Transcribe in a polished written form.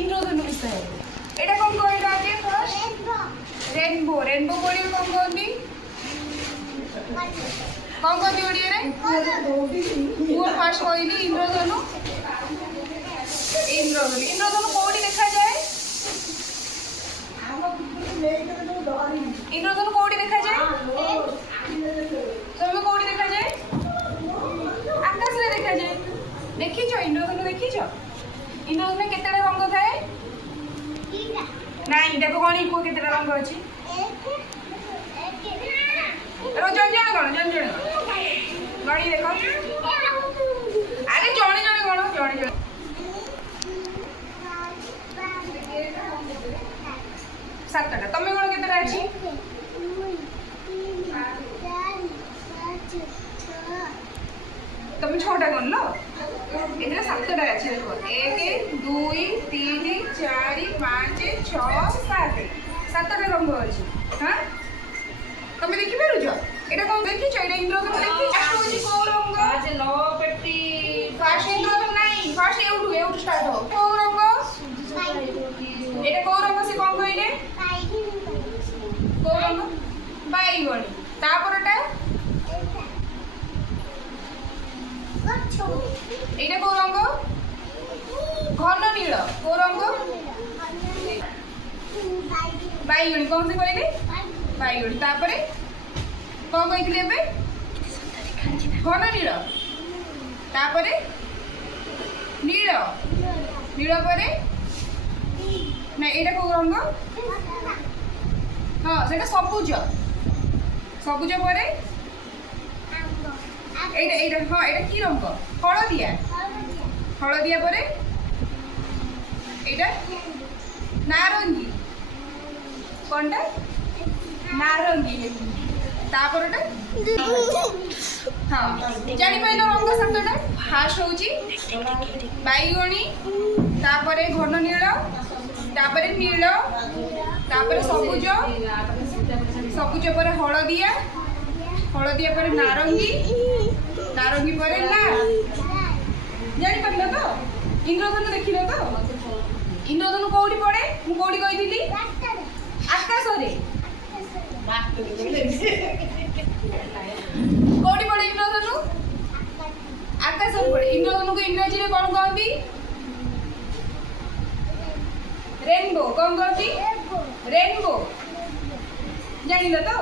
इंद्रधनु विषय एटा कौन कहला जे फर्स्ट रेनबो रेनबो कोडी कौन कहंदी कौन कहंदी ओडिया रे वो फर्स्ट कहली इंद्रधनु इंद्रधनु इंद्रधनु कोडी देखा जाए इंद्रधनु कोडी देखा जाए तुम कोडी देखा जाए आकाश रे देखा जाए देखी छ इंद्रधनु देखी छ इंद्रधनु केतेटा रंग थाए नहीं देखो कौन इको केतेटा रंग अछि रो जन जन गणी देखो अरे जणे जणे गण जणे जणे सातटा तमे गण केतेटा अछि तमे छटा गण लो एथरा सातटा अछि देखो 1 2 3 4 5 6 7 सातटा रंग अछि हां तमे देखि पारु छ एटा कोन देखि छ एटा इंद्रधनु देखि फास्ट होछि को रंग आज लो पेटी फास्ट इंद्रधनु नाही फास्ट एउटु स्टार्ट हो को रंग एटा को रंग से कोन कइले को रंग बाईगणी तापरटा एटा को रंग घन नील को रंग बाईगणी कौन से कहले बाईगणी तापरे कौन कहिथिले बे घन नील तापरे नील नील परे ना एटा को रंग हां सेटा सबुज सबुज परे एटा एटा हां एटा की रंग हळदिया परे एटा नारंगी कोनटा नारंगी तापरटा हां जानि पाइलो रंग सातटा फास्ट होउची बाईगणी तापरे घन नील तापरे नील तापरे सबुज सबुज परे हळदिया हळदिया परे नारंगी नारंगी परे लाल जानि पाइलो तो इंद्रधनु देखिलो तो इंद्रधनु कोडी पड़े मु कोडी कहिथिली आकाश रे कोडी पड़े इंद्रधनु आकाश रे पड़े इंद्रधनु को इंग्रजी रे कोन कहंती रेनबो कोन कहंती रेनबो जानिलो तो